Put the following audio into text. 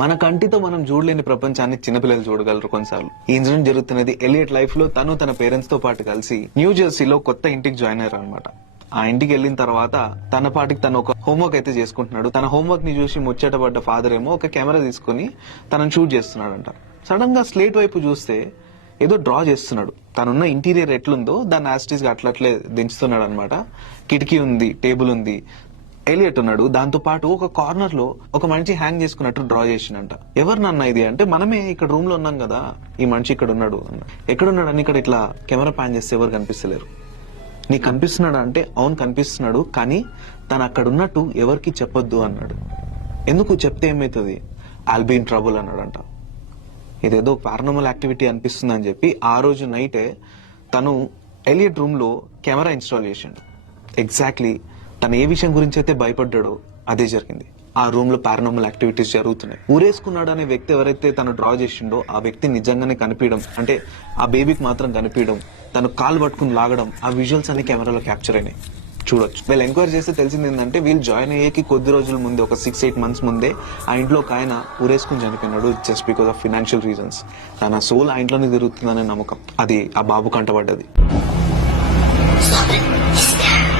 మన కంటితో మనం చూడలేని ప్రపంచాన్ని చిన్నపిల్లలు చూడగలరు కొన్నిసార్లు. ఈ ఇన్సిడెంట్ జరుగుతున్నది ఎలియట్ లైఫ్ లో. తను తన పేరెంట్స్ తో పాటు కలిసి న్యూ జెర్సీలో కొత్త ఇంటికి జాయిన్ అయ్యారు అనమాట. ఆ ఇంటికి వెళ్ళిన తర్వాత తన పాటికి తను ఒక హోంవర్క్ అయితే చేసుకుంటున్నాడు. తన హోంవర్క్ ని చూసి ముచ్చటపడ్డ ఫాదర్ ఏమో ఒక కెమెరా తీసుకుని తనను షూట్ చేస్తున్నాడంట. సడన్ గా స్లేట్ వైపు చూస్తే ఏదో డ్రా చేస్తున్నాడు. తనున్న ఇంటీరియర్ ఎట్లుందో దాన్ని యాస్టీస్ గా అట్లట్లే దించుతున్నాడు అనమాట. కిటికీ ఉంది, టేబుల్ ఉంది, ఎలియట్ ఉన్నాడు. దాంతో పాటు ఒక కార్నర్ లో ఒక మనిషి హ్యాంగ్ చేసుకున్నట్టు డ్రా చేసిండంట. ఎవరు నాన్న ఇది అంటే, మనమే ఇక్కడ రూమ్ లో ఉన్నాం కదా, ఈ మనిషి ఇక్కడ ఉన్నాడు అన్న. ఎక్కడున్నాడు అని ఇక్కడ ఇట్లా కెమెరా ప్యాన్ చేస్తే ఎవరు కనిపిస్తలేరు. నీకు కనిపిస్తున్నాడా అంటే అవును కనిపిస్తున్నాడు, కానీ తను అక్కడ ఉన్నట్టు ఎవరికి చెప్పొద్దు అన్నాడు. ఎందుకు చెప్తే ఏమైతుంది, ఐల్ బీ ఇన్ ట్రబుల్ అన్నాడంట. ఇదేదో పారానార్మల్ యాక్టివిటీ అనిపిస్తుంది అని చెప్పి ఆ రోజు నైటే తను ఎలియట్ రూమ్ లో కెమెరా ఇన్స్టాల్ చేసిండు. ఎగ్జాక్ట్లీ తను ఏ విషయం గురించి అయితే భయపడ్డాడో అదే జరిగింది. ఆ రూమ్ లో పారానార్మల్ యాక్టివిటీస్ జరుగుతున్నాయి. ఊరేసుకున్నాడు అనే వ్యక్తి ఎవరైతే తను డ్రా చేసిండో ఆ వ్యక్తి నిజంగానే కనిపించడం, అంటే ఆ బేబీకి మాత్రం కనిపించడం, తను కాలు పట్టుకుని లాగడం, ఆ విజువల్స్ అన్ని కెమెరాలో క్యాప్చర్ అయినాయి. చూడొచ్చు. వీళ్ళు ఎంక్వైరీ చేస్తే తెలిసింది ఏంటంటే, వీళ్ళు జాయిన్ అయ్యేకి కొద్ది రోజుల ముందే, ఒక 6-8 months ముందే ఆ ఇంట్లో ఒక ఆయన ఊరేసుకుని చనిపోయినాడు just because of financial reasons. తన సోల్ ఆ ఇంట్లోనే తిరుగుతుందనే నమ్మకం అది ఆ బాబు కంటపడ్డది. Stop it. He's scared.